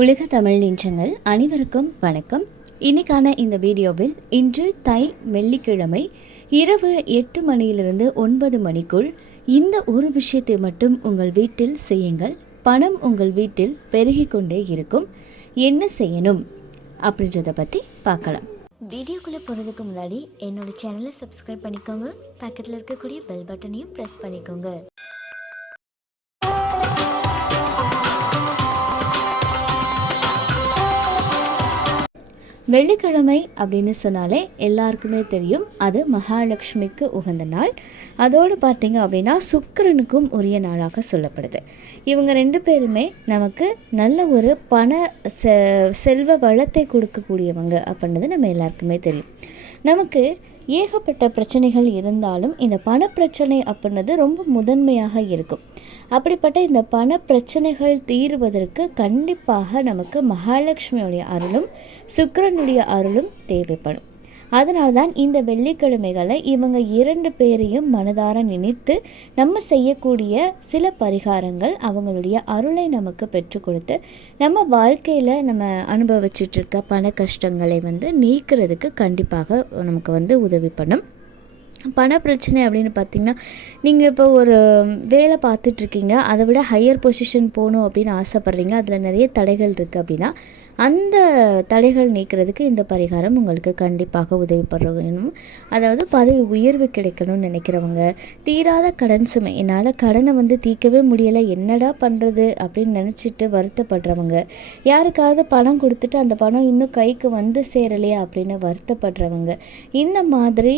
உலக தமிழ் நின்றங்கள் அனைவருக்கும் வணக்கம். இன்னைக்கான இந்த வீடியோவில் இன்று தை வெள்ளிக்கிழமை இரவு எட்டு மணியிலிருந்து ஒன்பது மணிக்குள் இந்த ஒரு விஷயத்தை மட்டும் உங்கள் வீட்டில் செய்யுங்கள். பணம் உங்கள் வீட்டில் பெருகி கொண்டே இருக்கும். என்ன செய்யணும்? அப்படின்றத பற்றி பார்க்கலாம். வீடியோக்குள்ளே போகிறதுக்கு முன்னாடி என்னோட சேனலை சப்ஸ்கிரைப் பண்ணிக்கோங்க. பக்கத்தில் இருக்கக்கூடிய பெல் பட்டனையும் ப்ரெஸ் பண்ணிக்கோங்க. வெள்ளிக்கிழமை அப்படின்னு சொன்னாலே எல்லாருக்குமே தெரியும். அது மகாலட்சுமிக்கு உகந்த நாள். அதோடு பார்த்திங்க அப்படின்னா சுக்கிரனுக்கும் உரிய நாளாக சொல்லப்படுது. இவங்க ரெண்டு பேருமே நமக்கு நல்ல ஒரு பண செ செல்வ வளத்தை கொடுக்கக்கூடியவங்க அப்படின்றது நம்ம எல்லாருக்குமே தெரியும். நமக்கு ஏகப்பட்ட பிரச்சனைகள் இருந்தாலும் இந்த பணப்பிரச்சனை அப்படின்றது ரொம்ப முதன்மையாக இருக்கும். அப்படிப்பட்ட இந்த பண பிரச்சனைகள் தீருவதற்கு கண்டிப்பாக நமக்கு மகாலட்சுமியுடைய அருளும் சுக்கரனுடைய அருளும் தேவைப்படும். அதனால தான் இந்த வெள்ளிக்கிழமைகளை இவங்க இரண்டு பேரையும் மனதார நினைத்து நம்ம செய்யக்கூடிய சில பரிகாரங்கள் அவங்களுடைய அருளை நமக்கு பெற்று கொடுத்து நம்ம வாழ்க்கையில் நம்ம அனுபவிச்சிட்ருக்க பண கஷ்டங்களை வந்து நீக்கிறதுக்கு கண்டிப்பாக நமக்கு வந்து உதவி பண்ணும். பண பிரச்சனை அப்படின்னு பார்த்தீங்கன்னா நீங்கள் இப்போ ஒரு வேலை பார்த்துட்ருக்கீங்க அதை விட ஹையர் பொசிஷன் போகணும் அப்படின்னு ஆசைப்பட்றீங்க அதில் நிறைய தடைகள் இருக்குது அப்படின்னா அந்த தடைகள் நீக்கிறதுக்கு இந்த பரிகாரம் உங்களுக்கு கண்டிப்பாக உதவி பண்ணணும் அதாவது பதவி உயர்வு கிடைக்கணும்னு நினைக்கிறவங்க தீராத கடன் சுமை என்னால் கடனை வந்து தீர்க்கவே முடியலை என்னடா பண்ணுறது அப்படின்னு நினச்சிட்டு வருத்தப்படுறவங்க யாருக்காவது பணம் கொடுத்துட்டு அந்த பணம் இன்னும் கைக்கு வந்து சேரலையா அப்படின்னு வருத்தப்படுறவங்க இந்த மாதிரி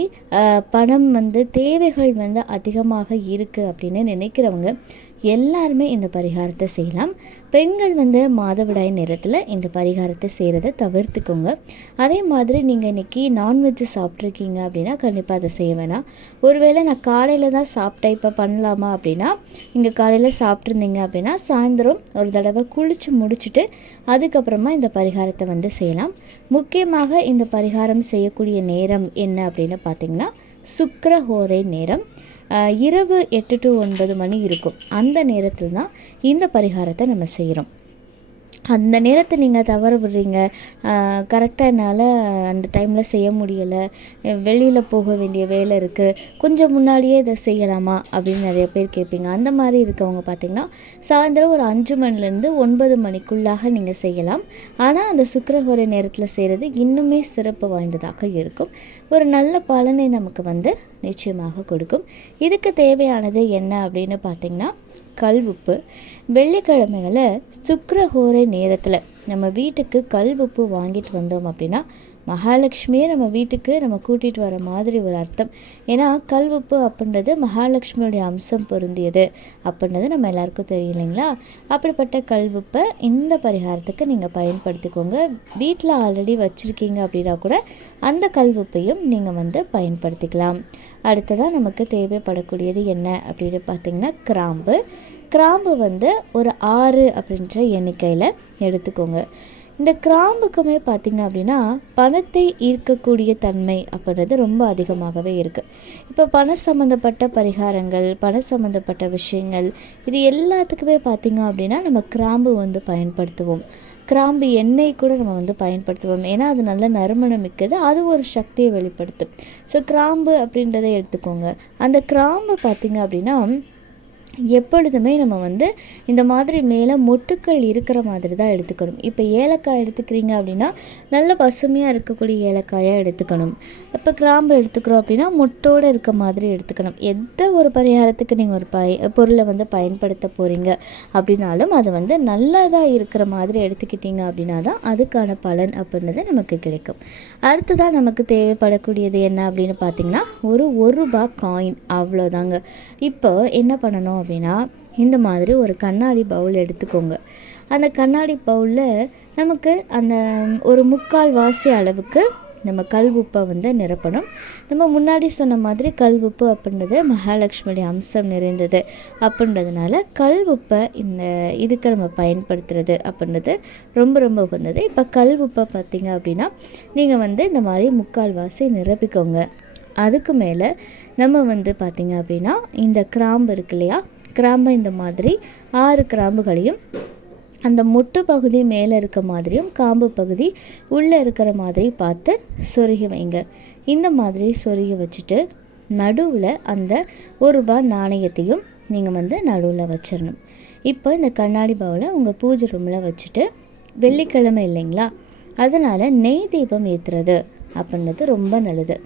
பண பணம் வந்து தேவைகள் வந்து அதிகமாக இருக்குது அப்படின்னு நினைக்கிறவங்க எல்லாருமே இந்த பரிகாரத்தை செய்யலாம். பெண்கள் வந்து மாதவிடாய் நேரத்தில் இந்த பரிகாரத்தை செய்கிறத தவிர்த்துக்கோங்க. அதே மாதிரி நீங்கள் இன்றைக்கி நான்வெஜ்ஜு சாப்பிட்ருக்கீங்க அப்படின்னா கண்டிப்பாக அதை செய்ய வேணாம். ஒருவேளை நான் காலையில் தான் சாப்பிட்டேன் இப்போ பண்ணலாமா அப்படின்னா இங்கே காலையில் சாப்பிட்ருந்தீங்க அப்படின்னா சாயந்தரம் ஒரு தடவை குளித்து முடிச்சுட்டு அதுக்கப்புறமா இந்த பரிகாரத்தை வந்து செய்யலாம். முக்கியமாக இந்த பரிகாரம் செய்யக்கூடிய நேரம் என்ன அப்படின்னு பார்த்தீங்கன்னா சுக்கரஹோரை நேரம் இரவு எட்டு டு ஒன்பது மணி இருக்கும். அந்த நேரத்தில் தான் இந்த பரிகாரத்தை நம்ம செய்கிறோம் அந்த நேரத்தை நீங்கள் தவற விடுறீங்க. கரெக்டாக என்னால் அந்த டைமில் செய்ய முடியலை. வெளியில் போக வேண்டிய வேலை இருக்குது கொஞ்சம் முன்னாடியே இதை செய்யலாமா? அப்படின்னு நிறைய பேர் கேட்பீங்க. அந்த மாதிரி இருக்கவங்க பார்த்திங்கன்னா சாயந்தரம் ஒரு அஞ்சு மணிலேருந்து ஒன்பது மணிக்குள்ளாக நீங்கள் செய்யலாம். ஆனால் அந்த சுக்கரஹோரை நேரத்தில் செய்கிறது இன்னுமே சிறப்பு வாய்ந்ததாக இருக்கும். ஒரு நல்ல பலனை நமக்கு வந்து நிச்சயமாக கொடுக்கும். இதுக்கு தேவையானது என்ன அப்படின்னு பார்த்திங்கன்னா கல்வுப்பு. வெள்ளிக்கிழமைகளில் சுக்கரஹோரை நேரத்தில் நம்ம வீட்டுக்கு கல்வுப்பு வாங்கிட்டு வந்தோம் அப்படின்னா மகாலட்சுமியே நம்ம வீட்டுக்கு நம்ம கூட்டிகிட்டு வர மாதிரி ஒரு அர்த்தம். ஏன்னா கல்வுப்பு அப்படின்றது மகாலட்சுமியோடைய அம்சம் பொருந்தியது அப்படின்றது நம்ம எல்லாருக்கும் தெரியும் இல்லைங்களா? அப்படிப்பட்ட கல்வுப்பை இந்த பரிகாரத்துக்கு நீங்கள் பயன்படுத்திக்கோங்க. வீட்டில் ஆல்ரெடி வச்சுருக்கீங்க அப்படின்னா கூட அந்த கல்வுப்பையும் நீங்கள் வந்து பயன்படுத்திக்கலாம். அடுத்ததாக நமக்கு தேவைப்படக்கூடியது என்ன அப்படின்னு பார்த்திங்கன்னா கிராம்பு. கிராம்பு வந்து ஒரு ஆறு அப்படின்ற எண்ணிக்கையில் எடுத்துக்கோங்க. இந்த கிராம்புக்குமே பார்த்திங்க அப்படின்னா பணத்தை ஈர்க்கக்கூடிய தன்மை அப்படின்றது ரொம்ப அதிகமாகவே இருக்குது இப்போ பண சம்மந்தப்பட்ட பரிகாரங்கள் பண சம்மந்தப்பட்ட விஷயங்கள் இது எல்லாத்துக்குமே பார்த்திங்க அப்படின்னா நம்ம கிராம்பு வந்து பயன்படுத்துவோம். கிராம்பு எண்ணெய் கூட நம்ம வந்து பயன்படுத்துவோம். ஏன்னா அது நல்ல நறுமணம் மிக்கது அது ஒரு சக்தியை வெளிப்படுத்தும். ஸோ கிராம்பு அப்படின்றத எடுத்துக்கோங்க. அந்த கிராம்பு பார்த்திங்க அப்படின்னா எப்பொழுதுமே நம்ம வந்து இந்த மாதிரி மேலே மொட்டுக்கள் இருக்கிற மாதிரி தான் எடுத்துக்கணும். இப்போ ஏலக்காய் எடுத்துக்கிறீங்க அப்படின்னா நல்ல பசுமையாக இருக்கக்கூடிய ஏலக்காயாக எடுத்துக்கணும். இப்போ கிராம்பு எடுத்துக்கிறோம் அப்படின்னா மொட்டோடு இருக்க மாதிரி எடுத்துக்கணும். எந்த ஒரு பரிகாரத்துக்கு நீங்கள் ஒரு பய பொருளை வந்து பயன்படுத்த போகிறீங்க அப்படின்னாலும் அது வந்து நல்லதாக இருக்கிற மாதிரி எடுத்துக்கிட்டீங்க அப்படின்னா தான் அதுக்கான பலன் அப்படின்றது நமக்கு கிடைக்கும். அடுத்ததான் நமக்கு தேவைப்படக்கூடியது என்ன அப்படின்னு பார்த்தீங்கன்னா ஒரு ஒரு ரூபா காயின் அவ்வளோதாங்க இப்போ என்ன பண்ணணும்? அப்படின்னா இந்த மாதிரி ஒரு கண்ணாடி பவுல் எடுத்துக்கோங்க. அந்த கண்ணாடி பவுலில் நமக்கு அந்த ஒரு முக்கால் வாசி அளவுக்கு நம்ம கல் உப்பை வந்து நிரப்பணும். நம்ம முன்னாடி சொன்ன மாதிரி கல் உப்பு அப்படின்றது மகாலட்சுமியுடைய அம்சம் நிறைந்தது. அப்படின்றதுனால கல் உப்பை இந்த இதுக்கு நம்ம பயன்படுத்துறது அப்படின்றது ரொம்ப ரொம்ப உகந்தது. இப்போ கல் உப்பை பார்த்திங்க அப்படின்னா நீங்கள் வந்து இந்த மாதிரி முக்கால்வாசி நிரப்பிக்கோங்க. அதுக்கு மேலே நம்ம வந்து பார்த்திங்க அப்படின்னா இந்த கிராம்பு இருக்கு இல்லையா? கிராம்பை இந்த மாதிரி ஆறு கிராம்புகளையும் அந்த மொட்டு பகுதி மேலே இருக்க மாதிரியும் காம்பு பகுதி உள்ளே இருக்கிற மாதிரி பார்த்து சொருகி வைங்க. இந்த மாதிரி சொருகி வச்சுட்டு நடுவில் அந்த ஒரு ரூபாய் நாணயத்தையும் நீங்கள் வந்து நடுவில் வச்சிடணும் இப்போ இந்த கண்ணாடி பவுலை உங்கள் பூஜை ரூமில் வச்சுட்டு வெள்ளிக்கிழமை இல்லைங்களா? அதனால் நெய் தீபம் ஏற்றுறது அப்படின்றது ரொம்ப நல்லது.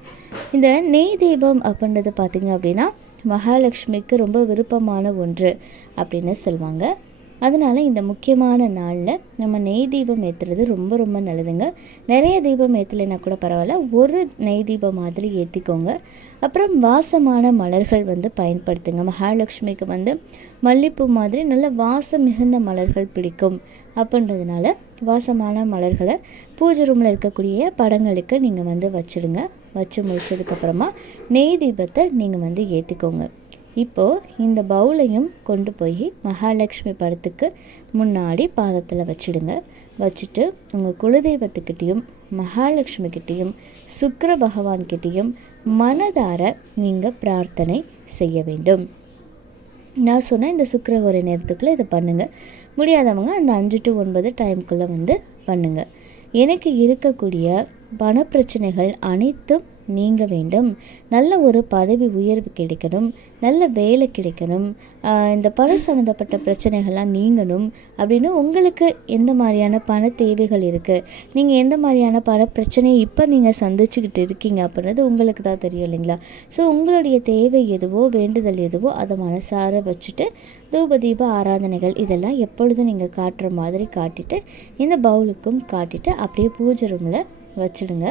இந்த நெய் தீபம் அப்படின்றது பார்த்திங்க அப்படின்னா மகாலட்சுமிக்கு ரொம்ப விருப்பமான ஒன்று அப்படின்னு சொல்லுவாங்க. அதனால் இந்த முக்கியமான நாளில் நம்ம நெய் தீபம் ஏற்றுறது ரொம்ப ரொம்ப நல்லதுங்க. நிறைய தீபம் ஏற்றலைன்னா கூட பரவாயில்ல. ஒரு நெய் தீபம் மாதிரி ஏற்றிக்கோங்க அப்புறம் வாசமான மலர்கள் வந்து பயன்படுத்துங்க. மகாலட்சுமிக்கு வந்து மல்லிப்பூ மாதிரி நல்ல வாசம் மிகுந்த மலர்கள் பிடிக்கும் அப்படின்றதுனால வாசமான மலர்களை பூஜை ரூமில் இருக்கக்கூடிய படங்களுக்கு நீங்கள் வந்து வச்சுடுங்க வச்சு முடிச்சதுக்கப்புறமா நெய் தீபத்தை நீங்கள் வந்து ஏற்றிக்கோங்க இப்போது இந்த பவுலையும் கொண்டு போய் மகாலட்சுமி படத்துக்கு முன்னாடி பாதத்தில் வச்சுடுங்க. வச்சுட்டு உங்கள் குலதெய்வத்துக்கிட்டேயும் மகாலட்சுமிக்கிட்டேயும் சுக்கர பகவான்கிட்டேயும் மனதார நீங்கள் பிரார்த்தனை செய்ய வேண்டும். நான் சொன்ன இந்த சுக்கர நேரத்துக்குள்ளே இதை பண்ணுங்கள் முடியாதவங்க அந்த அஞ்சு டு ஒன்பது டைமுக்குள்ளே வந்து பண்ணுங்கள் எனக்கு இருக்கக்கூடிய பணப்பிரச்சனைகள் அனைத்தும் நீங்க வேண்டும். நல்ல ஒரு பதவி உயர்வு கிடைக்கணும். நல்ல வேலை கிடைக்கணும். இந்த பணம் சம்மந்தப்பட்ட பிரச்சனைகள்லாம் நீங்கணும் அப்படின்னு உங்களுக்கு எந்த மாதிரியான பண தேவைகள் இருக்குது நீங்கள் எந்த மாதிரியான பண பிரச்சனையை இப்போ நீங்கள் சந்திச்சுக்கிட்டு இருக்கீங்க அப்படின்றது உங்களுக்கு தான் தெரியும் இல்லைங்களா? ஸோ உங்களுடைய தேவை எதுவோ வேண்டுதல் எதுவோ அதை மனசார வச்சுட்டு தூப தீப ஆராதனைகள் இதெல்லாம் எப்பொழுதும் நீங்கள் காட்டுற மாதிரி காட்டிட்டு இந்த பவுலுக்கும் காட்டிட்டு அப்படியே பூஜை ரூமில் வச்சுடுங்க.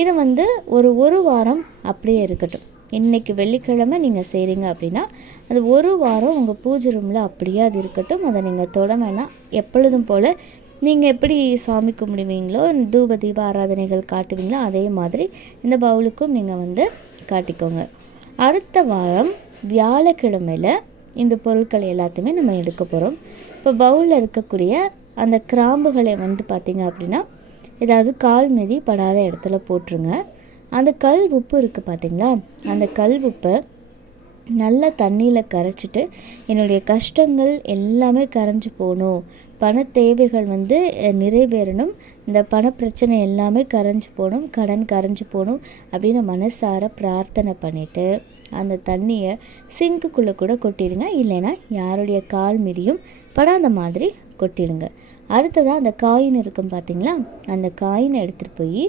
இது வந்து ஒரு ஒரு வாரம் அப்படியே இருக்கட்டும். இன்றைக்கி வெள்ளிக்கிழமை நீங்கள் செய்கிறீங்க அப்படின்னா அது ஒரு வாரம் உங்கள் பூஜை ரூமில் அப்படியே அது இருக்கட்டும். அதை நீங்கள் தொட வேணாம். எப்பொழுதும் போல் நீங்கள் எப்படி சாமி கும்பிடுவீங்களோ தூப தீப ஆராதனைகள் காட்டுவீங்களோ அதே மாதிரி இந்த பவுலுக்கும் நீங்கள் வந்து காட்டிக்கோங்க. அடுத்த வாரம் வியாழக்கிழமையில் இந்த பொருட்கள் எல்லாத்தையுமே நம்ம எடுக்க போகிறோம் இப்போ பவுலில் இருக்கக்கூடிய அந்த கிராம்புகளை வந்து பார்த்திங்க அப்படின்னா ஏதாவது கால் மிதி படாத இடத்துல போட்டுருங்க. அந்த கல் உப்பு இருக்குது பார்த்தீங்களா அந்த கல் உப்பை நல்லா தண்ணியில் கரைச்சிட்டு என்னுடைய கஷ்டங்கள் எல்லாமே கரைஞ்சி போகணும். பண தேவைகள் வந்து நிறைவேறணும். இந்த பண பிரச்சனை எல்லாமே கரைஞ்சி போகணும். கடன் கரைஞ்சி போகணும் அப்படின்னு மனசார பிரார்த்தனை பண்ணிவிட்டு அந்த தண்ணியை சிங்க்குள்ளே கூட கொட்டிடுங்க. இல்லைன்னா யாருடைய கால் மிதியும் படாத மாதிரி கொட்டிடுங்க. அடுத்ததாக அந்த காயின் இருக்கும் பார்த்தீங்களா அந்த காயினை எடுத்துகிட்டு போய்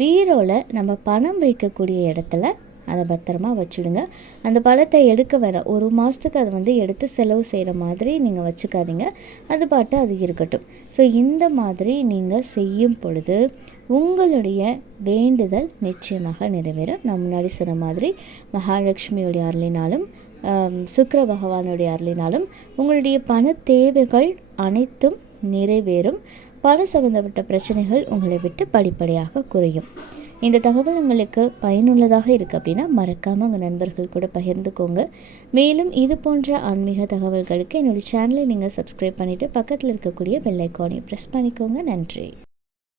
பீரோவில் நம்ம பணம் வைக்கக்கூடிய இடத்துல அதை பத்திரமா வச்சுடுங்க. அந்த பழத்தை எடுக்க வர ஒரு மாதத்துக்கு அதை வந்து எடுத்து செலவு செய்கிற மாதிரி நீங்கள் வச்சுக்காதீங்க. அது பாட்டு அது இருக்கட்டும். ஸோ இந்த மாதிரி நீங்கள் செய்யும் பொழுது உங்களுடைய வேண்டுதல் நிச்சயமாக நிறைவேறும். நான் முன்னாடி சொன்ன மாதிரி மகாலட்சுமியுடைய அருளினாலும் சுக்கர பகவானுடைய அருளினாலும் உங்களுடைய பண தேவைகள் அனைத்தும் நிறைவேறும். பண சம்பந்தப்பட்ட பிரச்சனைகள் உங்களை விட்டு படிப்படியாக குறையும். இந்த தகவல் உங்களுக்கு பயனுள்ளதாக இருக்குது அப்படின்னா மறக்காமல் உங்கள் நண்பர்கள் கூட பகிர்ந்துக்கோங்க. மேலும் இது போன்ற ஆன்மீக தகவல்களுக்கு என்னுடைய சேனலை நீங்கள் சப்ஸ்கிரைப் பண்ணிவிட்டு பக்கத்தில் இருக்கக்கூடிய பெல்லைக்கானையும் ப்ரெஸ் பண்ணிக்கோங்க. நன்றி.